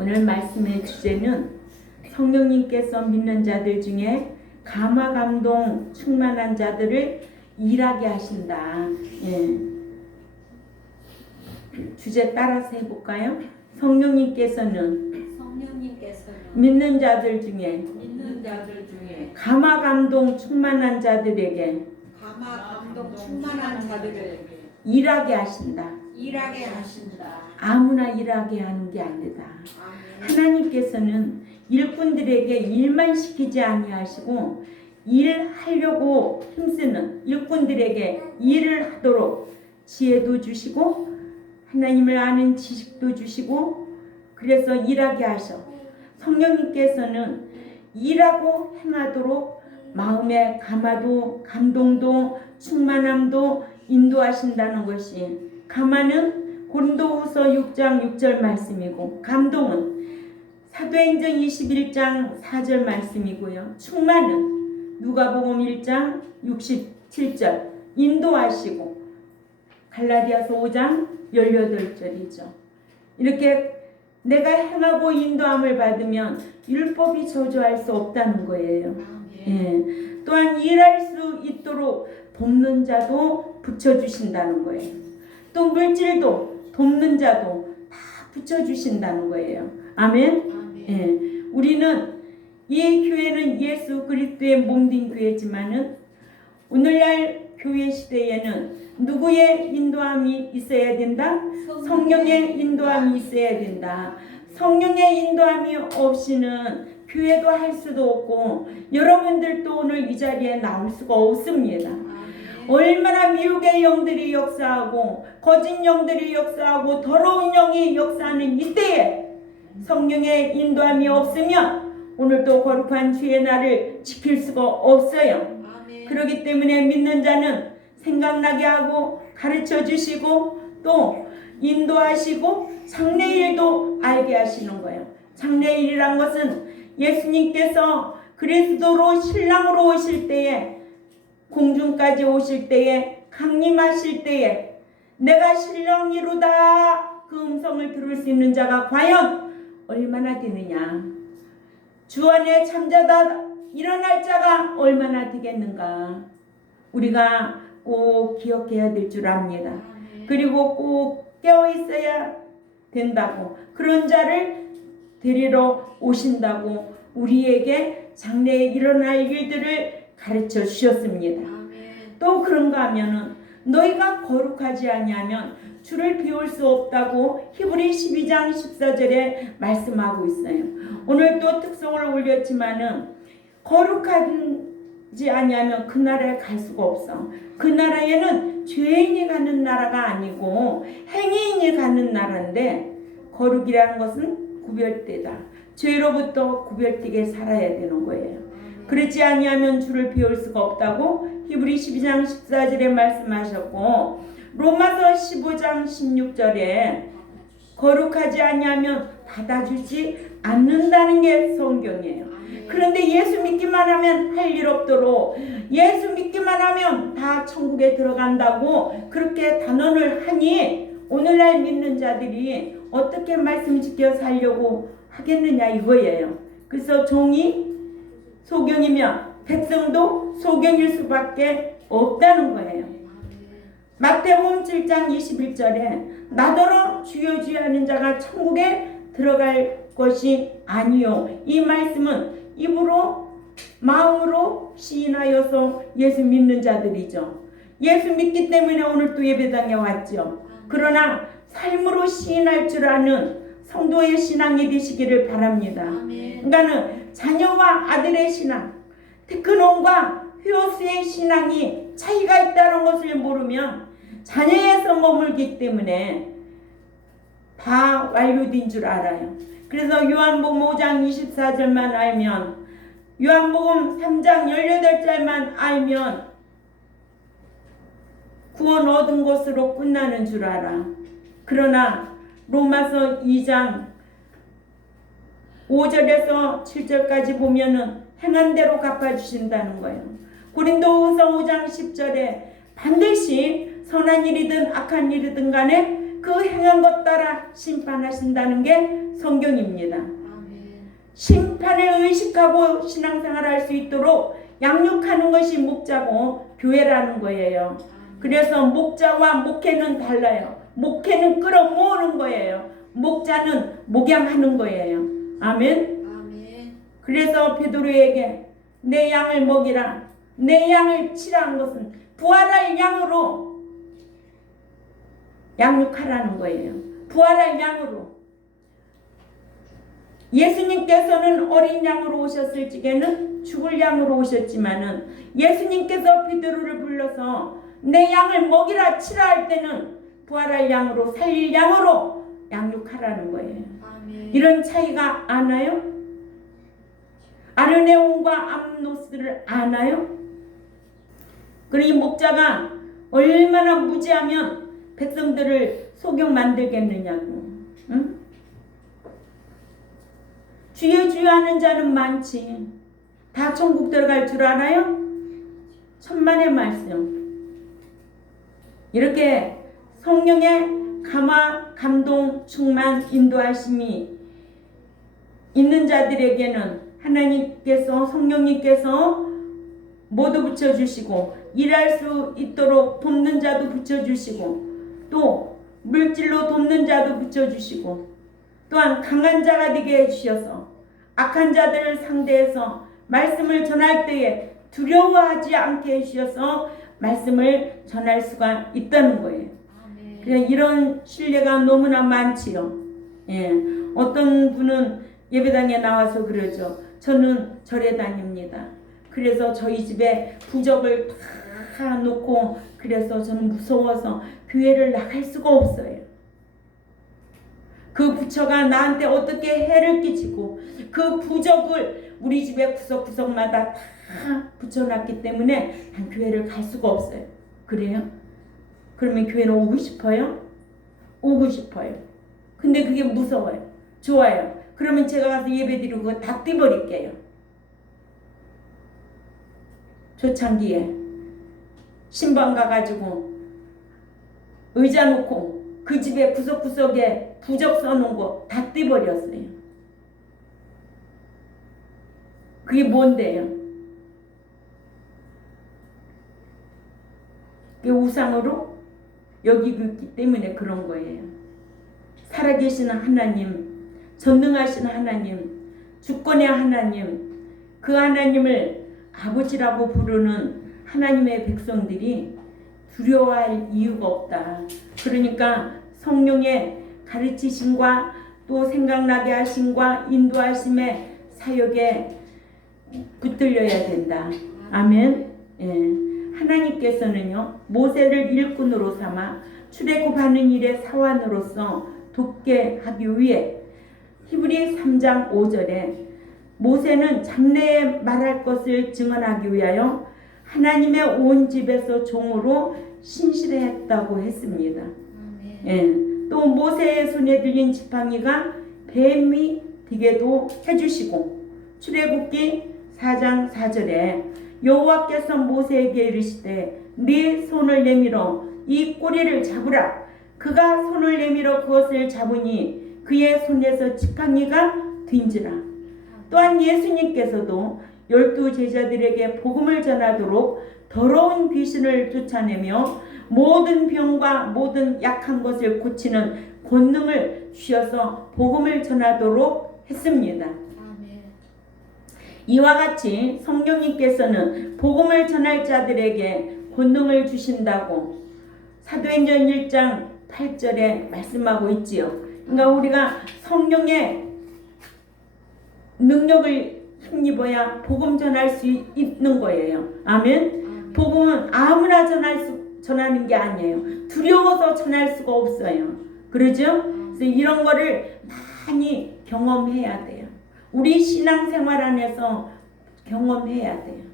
오늘 말씀의 주제는 성령님께서 믿는 자들 중에 감화 감동 충만한 자들을 일하게 하신다. 예. 주제 따라서 해볼까요? 성령님께서는 믿는 자들 중에 감화 감동 충만한 자들에게 일하게 하신다. 아무나 일하게 하는 게 아니다. 하나님께서는 일꾼들에게 일만 시키지 아니하시고 일하려고 힘쓰는 일꾼들에게 일을 하도록 지혜도 주시고 하나님을 아는 지식도 주시고 그래서 일하게 하셔. 성령님께서는 일하고 행하도록 마음의 감화도 감동도 충만함도 인도하신다는 것이, 감화는 고린도후서 6장 6절 말씀이고 감동은 사도행전 21장 4절 말씀이고요. 충만은 누가복음 1장 67절 인도하시고 갈라디아서 5장 18절이죠. 이렇게 내가 행하고 인도함을 받으면 율법이 저주할 수 없다는 거예요. 예. 또한 일할 수 있도록 돕는 자도 붙여주신다는 거예요. 또 물질도 돕는 자도 다 붙여주신다는 거예요. 아멘. 예. 우리는 이 교회는 예수 그리스도의 몸된 교회지만은 오늘날 교회 시대에는 누구의 인도함이 있어야 된다? 성령의 인도함이 있어야 된다. 성령의 인도함이 없이는 교회도 할 수도 없고 여러분들도 오늘 이 자리에 나올 수가 없습니다. 얼마나 미혹의 영들이 역사하고 거짓 영들이 역사하고 더러운 영이 역사하는 이때에 성령의 인도함이 없으면 오늘도 거룩한 주의 날을 지킬 수가 없어요. 그렇기 때문에 믿는 자는 생각나게 하고 가르쳐 주시고 또 인도하시고 장래일도 알게 하시는 거예요. 장래일이란 것은 예수님께서 그리스도로 신랑으로 오실 때에 공중까지 오실 때에 강림하실 때에 내가 신랑이로다 그 음성을 들을 수 있는 자가 과연 얼마나 되느냐. 주 안에 잠자다 일어날 자가 얼마나 되겠는가. 우리가 꼭 기억해야 될 줄 압니다. 그리고 꼭 깨어 있어야 된다고, 그런 자를 데리러 오신다고 우리에게 장래에 일어날 일들을 가르쳐 주셨습니다. 또 그런가 하면은 너희가 거룩하지 아니하면 주를 비울 수 없다고 히브리 12장 14절에 말씀하고 있어요. 오늘 또 특성을 올렸지만은 거룩하지 아니하면 그 나라에 갈 수가 없어. 그 나라에는 죄인이 가는 나라가 아니고 행위인이 가는 나라인데, 거룩이라는 것은 구별되다. 죄로부터 구별되게 살아야 되는 거예요. 그렇지 아니하면 주를 비울 수가 없다고 히브리 12장 14절에 말씀하셨고, 로마서 15장 16절에 거룩하지 아니하면 받아주지 않는다는 게 성경이에요. 그런데 예수 믿기만 하면 할 일 없도록, 예수 믿기만 하면 다 천국에 들어간다고 그렇게 단언을 하니 오늘날 믿는 자들이 어떻게 말씀 지켜 살려고 하겠느냐 이거예요. 그래서 종이 소경이며 백성도 소경일 수밖에 없다는 거예요. 마태복음 7장 21절에 나더러 주여 주여 하는 자가 천국에 들어갈 것이 아니요. 이 말씀은 입으로 마음으로 시인하여서 예수 믿는 자들이죠. 예수 믿기 때문에 오늘 또 예배당에 왔죠. 그러나 삶으로 시인할 줄 아는 성도의 신앙이 되시기를 바랍니다. 그러니까는 자녀와 아들의 신앙, 테크논과 휴어스의 신앙이 차이가 있다는 것을 모르면 자녀에서 머물기 때문에 다 완료된 줄 알아요. 그래서 요한복음 5장 24절만 알면, 요한복음 3장 18절만 알면 구원 얻은 것으로 끝나는 줄 알아. 그러나 로마서 2장 5절에서 7절까지 보면은 행한 대로 갚아주신다는 거예요. 고린도후서 5장 10절에 반드시 선한 일이든 악한 일이든 간에 그 그 행한 것 따라 심판하신다는 게 성경입니다. 아멘. 심판을 의식하고 신앙생활할 수 있도록 양육하는 것이 목자고 교회라는 거예요. 그래서 목자와 목회는 달라요. 목회는 끌어모으는 거예요. 목자는 목양하는 거예요. 아멘. 아멘. 그래서 베드로에게 내 양을 먹이라, 내 양을 치라는 것은 부활할 양으로 양육하라는 거예요. 부활할 양으로. 예수님께서는 어린 양으로 오셨을 적에는 죽을 양으로 오셨지만은 예수님께서 베드로를 불러서 내 양을 먹이라 치라 할 때는 부활할 양으로, 살릴 양으로 양육하라는 거예요. 아멘. 이런 차이가 아나요? 아르네온과 암노스를 아나요? 그러니 목자가 얼마나 무지하면 백성들을 속여 만들겠느냐고. 응? 주여 주여 하는 자는 많지. 다 천국 들어갈 줄 알아요? 천만의 말씀. 이렇게 성령의 감화, 감동, 충만, 인도하심이 있는 자들에게는 하나님께서, 성령님께서 모두 붙여주시고 일할 수 있도록 돕는 자도 붙여주시고 또 물질로 돕는 자도 붙여주시고 또한 강한 자가 되게 해주셔서 악한 자들을 상대해서 말씀을 전할 때에 두려워하지 않게 해주셔서 말씀을 전할 수가 있다는 거예요. 그냥 이런 신뢰가 너무나 많지요. 예. 어떤 분은 예배당에 나와서 그러죠. 저는 절에 다닙니다. 그래서 저희 집에 부적을 다 놓고 그래서 저는 무서워서 교회를 나갈 수가 없어요. 그 부처가 나한테 어떻게 해를 끼치고 그 부적을 우리 집에 구석구석마다 다 붙여놨기 때문에 난 교회를 갈 수가 없어요. 그래요? 그러면 교회는 오고 싶어요? 오고 싶어요. 근데 그게 무서워요. 좋아요. 그러면 제가 가서 예배드리고 그거 다 떼버릴게요. 초창기에 신방 가가지고 의자 놓고 그 집에 구석구석에 부적 써놓은 거 다 떼버렸어요. 그게 뭔데요? 그게 우상으로 여기고 있기 때문에 그런 거예요. 살아계시는 하나님, 전능하신 하나님, 주권의 하나님, 그 하나님을 아버지라고 부르는 하나님의 백성들이 두려워할 이유가 없다. 그러니까 성령의 가르치심과 또 생각나게 하심과 인도하심의 사역에 붙들려야 된다. 아멘. 예. 하나님께서는요 모세를 일꾼으로 삼아 출애굽하는 일의 사환으로서 돕게 하기 위해 히브리 3장 5절에 모세는 장래에 말할 것을 증언하기 위하여 하나님의 온 집에서 종으로 신실했다고 했습니다. 예. 또 모세의 손에 들린 지팡이가 뱀이 되게도 해주시고 출애굽기 4장 4절에 여호와께서 모세에게 이르시되 네 손을 내밀어 이 꼬리를 잡으라. 그가 손을 내밀어 그것을 잡으니 그의 손에서 지팡이가 든지라. 또한 예수님께서도 12 제자들에게 복음을 전하도록 더러운 귀신을 쫓아내며 모든 병과 모든 약한 것을 고치는 권능을 주셔서 복음을 전하도록 했습니다. 이와 같이 성령님께서는 복음을 전할 자들에게 권능을 주신다고 사도행전 1장 8절에 말씀하고 있지요. 그러니까 우리가 성령의 능력을 힘입어야 복음 전할 수 있는 거예요. 아멘. 복음은 아무나 전하는 게 아니에요. 두려워서 전할 수가 없어요. 그러죠? 그래서 이런 거를 많이 경험해야 돼요. 우리 신앙생활 안에서 경험해야 돼요.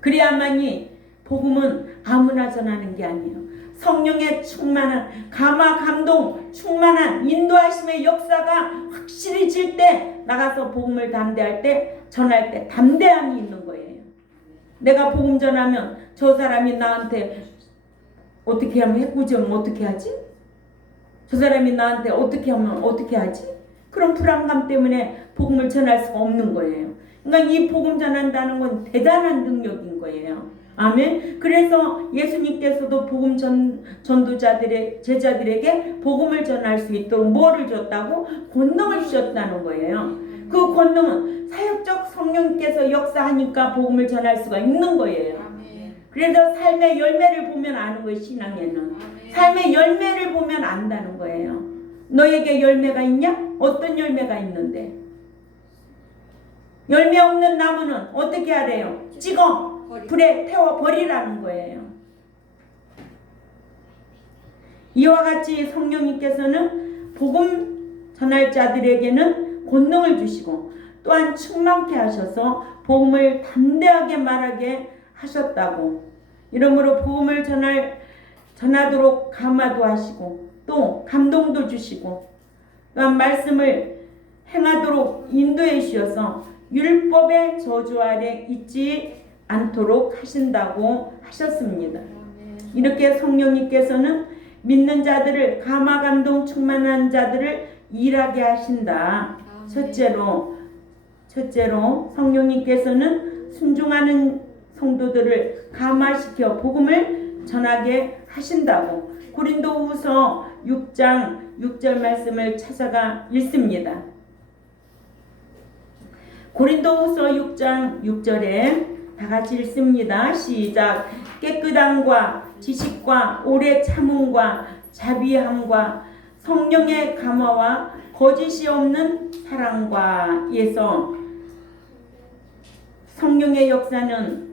그래야만이 복음은 아무나 전하는 게 아니에요. 성령의 충만한 감화 감동 충만한 인도하심의 역사가 확실히 질 때 나가서 복음을 담대할 때 전할 때 담대함이 있는 거예요. 내가 복음 전하면 저 사람이 나한테 어떻게 하면 해꾸지면 어떻게 하지? 저 사람이 나한테 어떻게 하면 어떻게 하지? 그런 불안감 때문에 복음을 전할 수가 없는 거예요. 그러니까 이 복음 전한다는 건 대단한 능력인 거예요. 아멘. 그래서 예수님께서도 복음 전도자들의 제자들에게 복음을 전할 수 있도록 뭐를 줬다고? 권능을 주셨다는 거예요. 그 권능은 사역적 성령께서 역사하니까 복음을 전할 수가 있는 거예요. 그래서 삶의 열매를 보면 아는 거예요. 신앙에는 삶의 열매를 보면 안다는 거예요. 너에게 열매가 있냐? 어떤 열매가 있는데? 열매 없는 나무는 어떻게 하래요? 찍어 불에 태워 버리라는 거예요. 이와 같이 성령님께서는 복음 전할 자들에게는 권능을 주시고 또한 충만케 하셔서 복음을 담대하게 말하게 하셨다고. 이러므로 복음을 전하도록 감화도 하시고 또 감동도 주시고 또한 말씀을 행하도록 인도해 주셔서 율법의 저주 아래 있지 않도록 하신다고 하셨습니다. 이렇게 성령님께서는 믿는 자들을 감화 감동 충만한 자들을 일하게 하신다. 첫째로 성령님께서는 순종하는 성도들을 감화시켜 복음을 전하게 하신다고 고린도후서 6장 6절 말씀을 찾아가 읽습니다. 고린도후서 6장 6절에 다 같이 읽습니다. 시작. 깨끗함과 지식과 오래 참음과 자비함과 성령의 감화와 거짓이 없는 사랑과 에서 성령의 역사는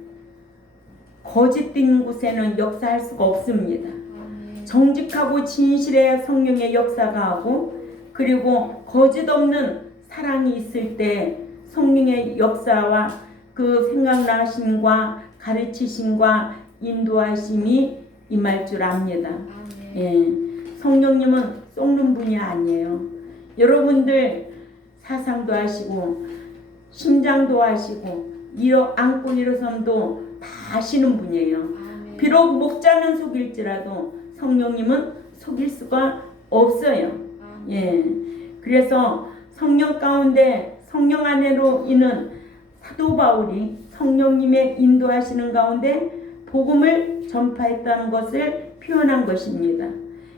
거짓된 곳에는 역사할 수가 없습니다. 정직하고 진실의 성령의 역사가 하고 그리고 거짓 없는 사랑이 있을 때 성령의 역사와 그 생각나심과 가르치심과 인도하심이 임할 줄 압니다. 예, 성령님은 속는 분이 아니에요. 여러분들 사상도 하시고 심장도 하시고 안고 일어섬도 다 아시는 분이에요. 비록 목자는 속일지라도 성령님은 속일 수가 없어요. 예, 그래서 성령 가운데 성령 안에로 있는 사도 바울이 성령님의 인도하시는 가운데 복음을 전파했다는 것을 표현한 것입니다.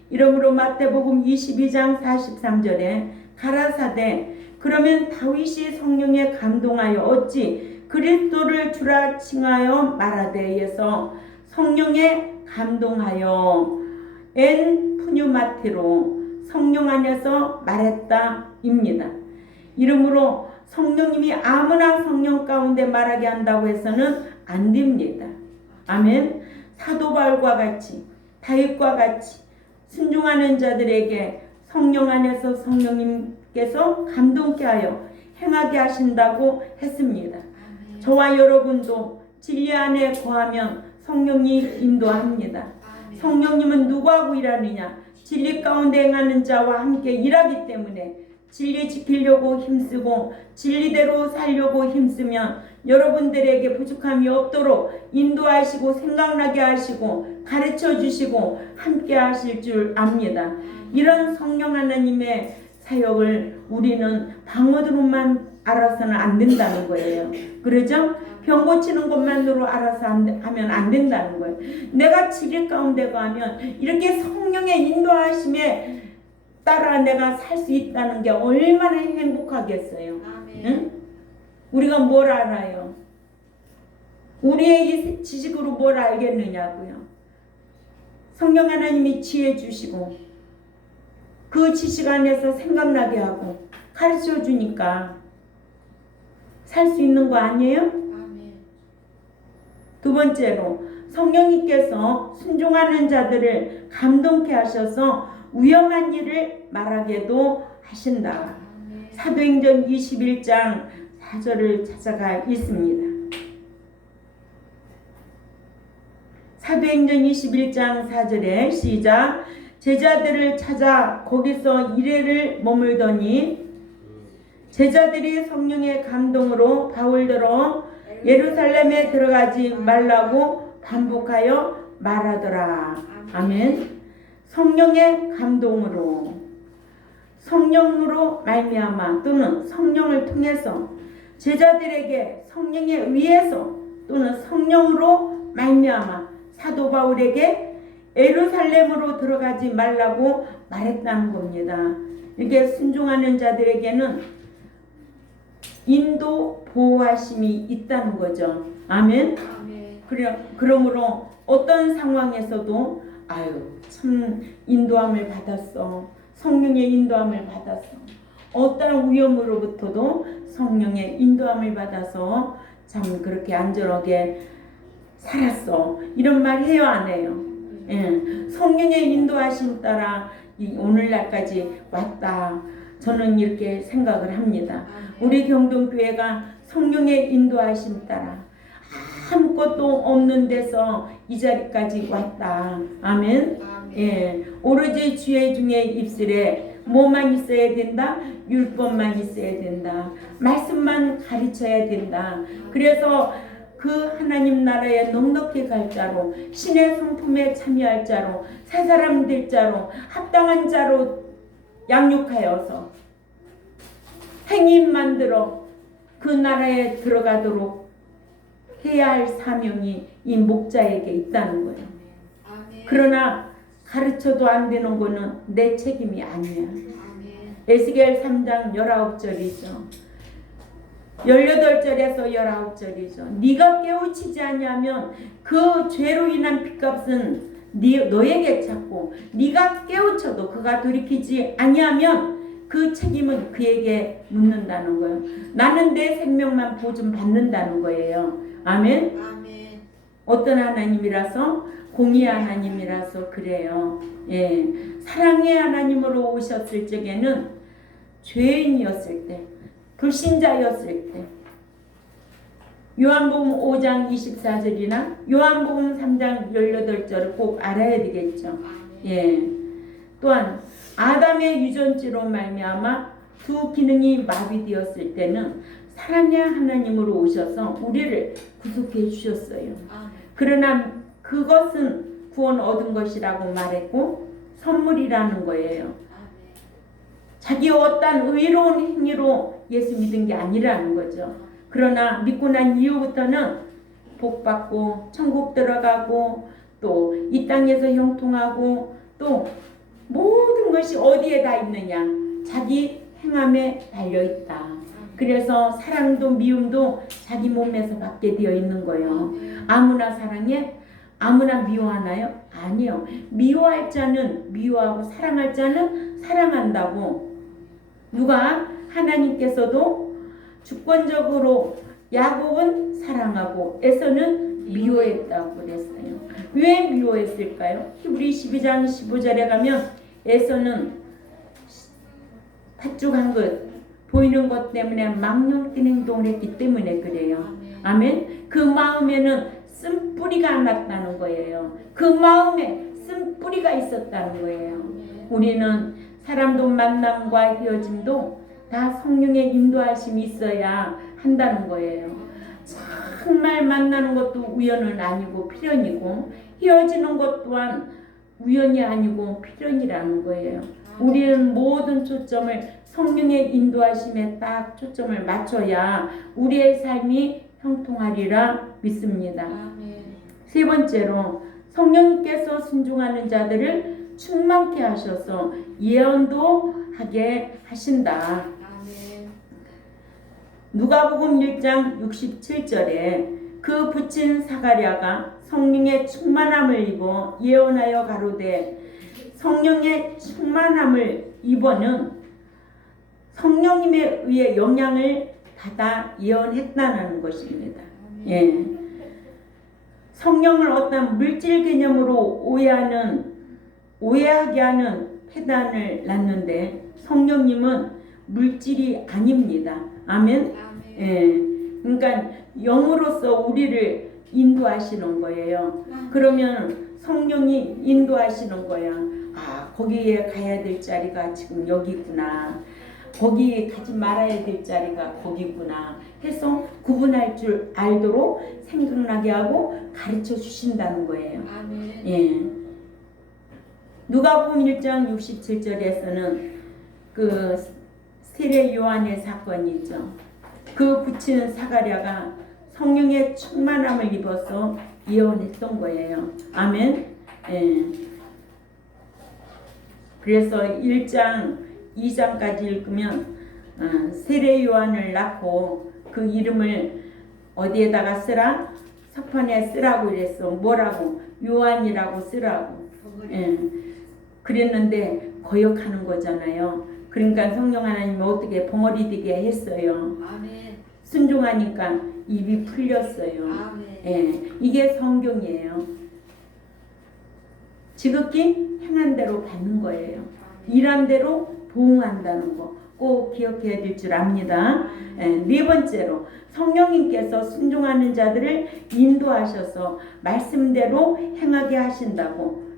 이러므로 마태복음 22장 43절에 가라사대 그러면 다윗이 성령에 감동하여 어찌 그리스도를 주라 칭하여 말하되에서 성령에 감동하여 엔 푸뉴마티로 성령 안에서 말했다입니다. 이러므로 성령님이 아무나 성령 가운데 말하게 한다고 해서는 안 됩니다. 아멘. 사도 바울과 같이 다윗과 같이 순종하는 자들에게 성령 안에서 성령님께서 감동케 하여 행하게 하신다고 했습니다. 저와 여러분도 진리 안에 거하면 성령이 인도합니다. 성령님은 누구하고 일하느냐? 진리 가운데 행하는 자와 함께 일하기 때문에 진리 지키려고 힘쓰고 진리대로 살려고 힘쓰면 여러분들에게 부족함이 없도록 인도하시고 생각나게 하시고 가르쳐 주시고 함께 하실 줄 압니다. 이런 성령 하나님의 사역을 우리는 방언으로만 알아서는 안 된다는 거예요. 그러죠? 병 고치는 것만으로 알아서 하면 안 된다는 거예요. 내가 진리 가운데 가면 이렇게 성령의 인도하심에 따라 내가 살 수 있다는 게 얼마나 행복하겠어요. 응? 우리가 뭘 알아요? 우리의 이 지식으로 뭘 알겠느냐고요. 성령 하나님이 지혜 주시고 그 지식 안에서 생각나게 하고 가르쳐 주니까 살 수 있는 거 아니에요? 두 번째로 성령님께서 순종하는 자들을 감동케 하셔서 위험한 일을 말하게도 하신다. 사도행전 21장 4절을 찾아가 있습니다. 사도행전 21장 4절에 시작. 제자들을 찾아 거기서 이래를 머물더니 제자들이 성령의 감동으로 바울더러 예루살렘에 들어가지 말라고 반복하여 말하더라. 아멘. 성령의 감동으로, 성령으로 말미암아 또는 성령을 통해서 제자들에게 성령에 의해서 또는 성령으로 말미암아 사도 바울에게 예루살렘으로 들어가지 말라고 말했다는 겁니다. 이렇게 순종하는 자들에게는 인도 보호하심이 있다는 거죠. 아멘. 그러므로 어떤 상황에서도 아유 참 인도함을 받았어. 성령의 인도함을 받았어. 어떤 위험으로부터도 성령의 인도함을 받아서 참 그렇게 안전하게 살았어. 이런 말 해요, 안 해요? 예. 성령의 인도하심 따라 오늘날까지 왔다. 저는 이렇게 생각을 합니다. 우리 경동교회가 성령의 인도하심 따라 아무것도 없는 데서 이 자리까지 왔다. 아멘. 예. 오로지 주의 중에 입술에 뭐만 있어야 된다? 율법만 있어야 된다. 말씀만 가르쳐야 된다. 그래서 그 하나님 나라에 넉넉히 갈 자로, 신의 성품에 참여할 자로, 새 사람 될 자로, 합당한 자로 양육하여서 행인 만들어 그 나라에 들어가도록 해야 할 사명이 이 목자에게 있다는 거예요. 그러나 가르쳐도 안 되는 거는 내 책임이 아니야. 에스겔 3장 19절이죠. 18절에서 19절이죠. 네가 깨우치지 아니하면 그 죄로 인한 핏값은 너에게 찾고 네가 깨우쳐도 그가 돌이키지 아니하면 그 책임은 그에게 묻는다는 거예요. 나는 내 생명만 보존받는다는 거예요. 아멘. 어떤 하나님이라서? 공의의 하나님이라서 그래요. 예. 사랑의 하나님으로 오셨을 적에는 죄인이었을 때, 불신자였을 때, 요한복음 5장 24절이나 요한복음 3장 18절을 꼭 알아야 되겠죠. 예. 또한 아담의 유전죄로 말미암아 두 기능이 마비되었을 때는 사랑의 하나님으로 오셔서 우리를 구속해 주셨어요. 그러나 그것은 구원 얻은 것이라고 말했고 선물이라는 거예요. 자기 어떤 의로운 행위로 예수 믿은 게 아니라는 거죠. 그러나 믿고 난 이후부터는 복 받고 천국 들어가고 또 이 땅에서 형통하고 또 모든 것이 어디에 다 있느냐? 자기 행함에 달려있다. 그래서 사랑도 미움도 자기 몸에서 받게 되어 있는 거예요. 아무나 사랑해? 아무나 미워하나요? 아니요. 미워할 자는 미워하고 사랑할 자는 사랑한다고. 누가? 하나님께서도 주권적으로 야곱은 사랑하고 에서는 미워했다고 그랬어요. 왜 미워했을까요? 히브리 12장 15절에 가면 에서는 팥죽한 것, 보이는 것 때문에 망령된 행동을 했기 때문에 그래요. 아멘. 그 마음에는 쓴뿌리가 났다는 거예요. 그 마음에 쓴뿌리가 있었다는 거예요. 우리는 사람도 만남과 헤어짐도 다 성령의 인도하심이 있어야 한다는 거예요. 정말 만나는 것도 우연은 아니고 필연이고 헤어지는 것 또한 우연이 아니고 필연이라는 거예요. 우리는 모든 초점을 성령의 인도하심에 딱 초점을 맞춰야 우리의 삶이 형통하리라 믿습니다. 세 번째로 성령께서 순종하는 자들을 충만케 하셔서 예언도 하게 하신다. 누가복음 1장 67절에 그 붙인 사가랴가 성령의 충만함을 입어 예언하여 가로되 성령의 충만함을 입어는 성령님에 의해 영향을 받아 예언했다는 것입니다. 예. 성령을 어떤 물질 개념으로 오해하게 하는 폐단을 낳는데 성령님은 물질이 아닙니다. 아멘. 예. 그러니까 영으로서 우리를 인도하시는 거예요. 그러면 성령이 인도하시는 거야. 아, 거기에 가야 될 자리가 지금 여기구나. 거기 가지 말아야 될 자리가 거기구나 해서 구분할 줄 알도록 생각나게 하고 가르쳐 주신다는 거예요. 아멘. 예. 누가복음 1장 67절에서는 그 세례 요한의 사건이죠. 그 붙이는 사가랴가 성령의 충만함을 입어서 예언했던 거예요. 아멘. 예. 그래서 1장 2장까지 읽으면 세례 요한을 낳고 그 이름을 어디에다가 쓰라? 석판에 쓰라고 이랬어. 뭐라고? 요한이라고 쓰라고. 예. 그랬는데 거역하는 거잖아요. 그러니까 성령 하나님이 어떻게 벙어리 되게 했어요. 아멘. 순종하니까 입이 풀렸어요. 아멘. 예. 이게 성경이에요. 지극히 행한 대로 받는 거예요. 일한 대로 보응한다는 거 꼭 기억해야 될 줄 압니다. 네 번째로 성령님께서 순종하는 자들을 인도하셔서 말씀대로 행하게 하신다고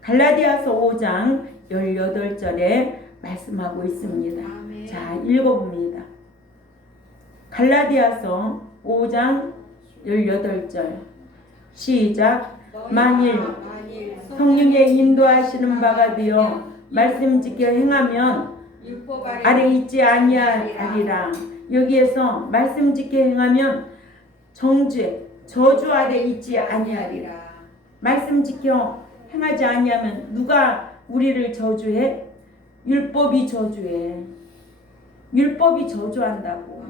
갈라디아서 5장 18절에 말씀하고 있습니다. 아멘. 자, 읽어봅니다. 갈라디아서 5장 18절 시작. 만일 성령의 인도하시는 바가 되어 말씀 지켜 행하면 율법 아래 있지 아니하리라. 여기에서 말씀 지켜 행하면 정죄 저주 아래 있지 아니하리라. 말씀 지켜 행하지 아니하면 누가 우리를 저주해? 율법이 저주해. 율법이 저주한다고.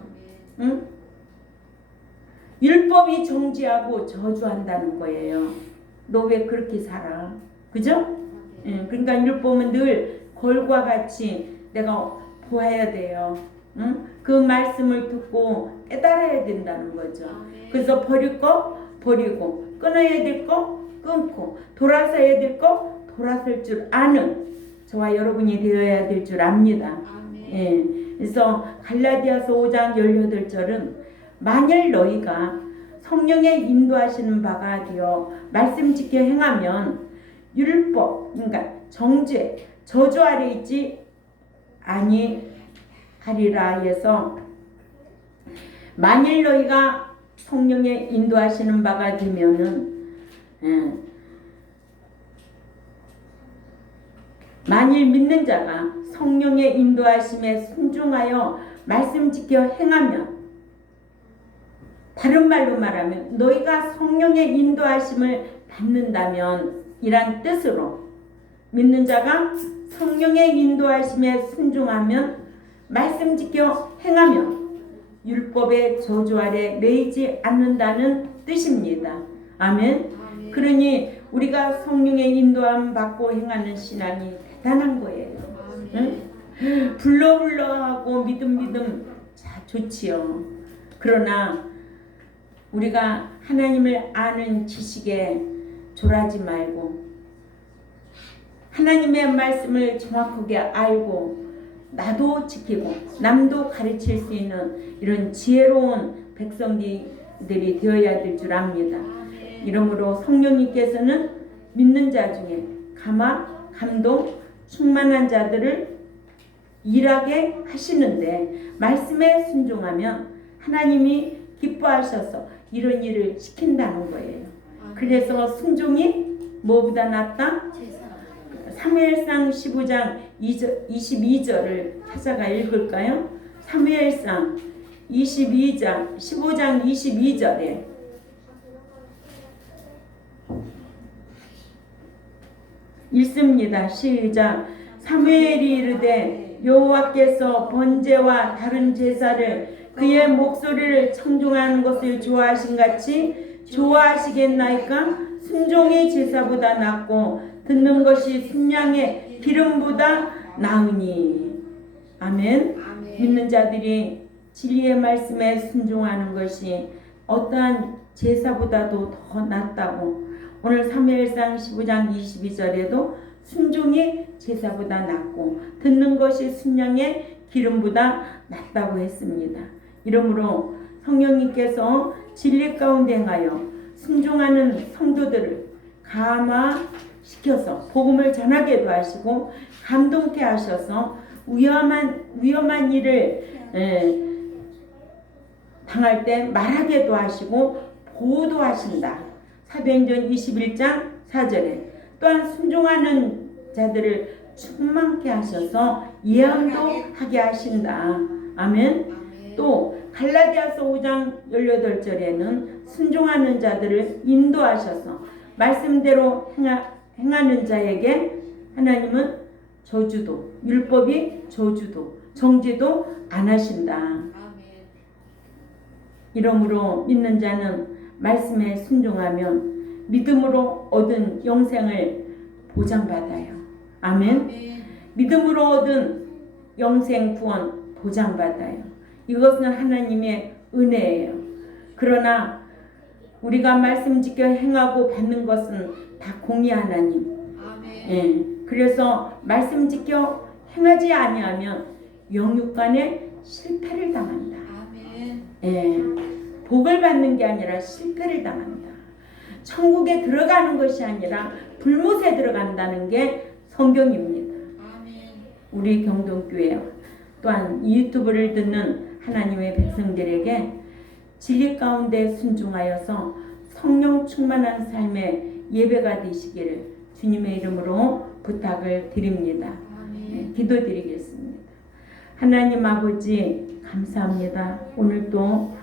응? 율법이 정죄하고 저주한다는 거예요. 너 왜 그렇게 살아? 그죠? 예, 그러니까 율법은 늘 걸과 같이 내가 보아야 돼요. 응? 그 말씀을 듣고 깨달아야 된다는 거죠. 그래서 버릴 거 버리고 끊어야 될 거 끊고 돌아서야 될 거 돌아설 줄 아는 저와 여러분이 되어야 될 줄 압니다. 예, 그래서 갈라디아서 5장 18절은 만일 너희가 성령의 인도하시는 바가 되어 말씀 지켜 행하면 율법, 그러니까 정죄, 저주 아래 있지 아니하리라 해서 만일 너희가 성령의 인도하시는 바가 되면은 만일 믿는 자가 성령의 인도하심에 순종하여 말씀 지켜 행하면 다른 말로 말하면 너희가 성령의 인도하심을 받는다면 이란 뜻으로 믿는 자가 성령의 인도하심에 순종하면 말씀 지켜 행하면 율법의 저주 아래 매이지 않는다는 뜻입니다. 아멘. 그러니 우리가 성령의 인도함 받고 행하는 신앙이 대단한 거예요. 응? 불러불러하고 믿음 자 좋지요. 그러나 우리가 하나님을 아는 지식에 졸하지 말고 하나님의 말씀을 정확하게 알고 나도 지키고 남도 가르칠 수 있는 이런 지혜로운 백성들이 되어야 될 줄 압니다. 이러므로 성령님께서는 믿는 자 중에 감화, 감동, 충만한 자들을 일하게 하시는데 말씀에 순종하면 하나님이 기뻐하셔서 이런 일을 시킨다는 거예요. 그래서 순종이 뭐보다 낫다? 사무엘상 15장 22절을 찾아가 읽을까요? 사무엘상 15장 22절에 읽습니다. 시작. 사무엘이 이르되 여호와께서 번제와 다른 제사를 그의 목소리를 청종하는 것을 좋아하신 같이 좋아하시겠나이까? 순종이 제사보다 낫고 듣는 것이 순양의 기름보다 나으니. 아멘. 믿는 자들이 진리의 말씀에 순종하는 것이 어떠한 제사보다도 더 낫다고 오늘 사무엘상 15장 22절에도 순종이 제사보다 낫고 듣는 것이 순양의 기름보다 낫다고 했습니다. 이러므로 성령님께서 진리 가운데 행하여 순종하는 성도들을 감화시켜서 복음을 전하게도 하시고 감동케 하셔서 위험한 일을 당할 때 말하게도 하시고 보호도 하신다. 사도행전 21장 4절에 또한 순종하는 자들을 충만케 하셔서 예언도 하게 하신다. 아멘. 또 갈라디아서 5장 18절에는 순종하는 자들을 인도하셔서 말씀대로 행하는 자에게 하나님은 저주도, 율법이 저주도, 정죄도 안 하신다. 이러므로 믿는 자는 말씀에 순종하면 믿음으로 얻은 영생을 보장받아요. 아멘. 믿음으로 얻은 영생 구원 보장받아요. 이것은 하나님의 은혜예요. 그러나 우리가 말씀 지켜 행하고 받는 것은 다 공의 하나님. 예. 그래서 말씀 지켜 행하지 아니하면 영육간에 실패를 당한다. 예. 복을 받는 게 아니라 실패를 당한다. 천국에 들어가는 것이 아니라 불못에 들어간다는 게 성경입니다. 우리 경동교회 또한 이 유튜브를 듣는 하나님의 백성들에게 진리 가운데 순종하여서 성령 충만한 삶의 예배가 되시기를 주님의 이름으로 부탁을 드립니다. 네, 기도드리겠습니다. 하나님 아버지 감사합니다. 오늘도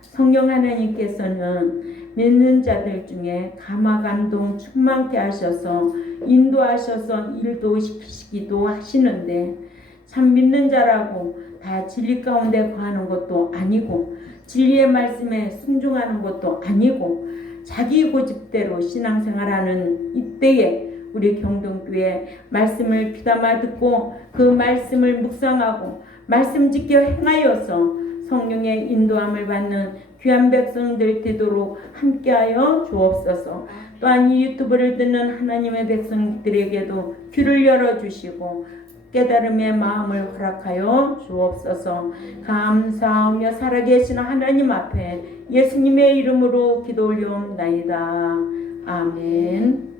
성령 하나님께서는 믿는 자들 중에 감화 감동 충만케 하셔서 인도하셔서 일도 시키시기도 하시는데 참 믿는 자라고 다 진리 가운데 거하는 것도 아니고 진리의 말씀에 순종하는 것도 아니고 자기 고집대로 신앙생활하는 이때에 우리 경동교회 말씀을 귀담아 듣고 그 말씀을 묵상하고 말씀 지켜 행하여서 성령의 인도함을 받는 귀한 백성들 되도록 함께하여 주옵소서. 또한 이 유튜브를 듣는 하나님의 백성들에게도 귀를 열어주시고 깨달음의 마음을 허락하여 주옵소서. 감사하며 살아계시는 하나님 앞에 예수님의 이름으로 기도 올려옵나이다. 아멘.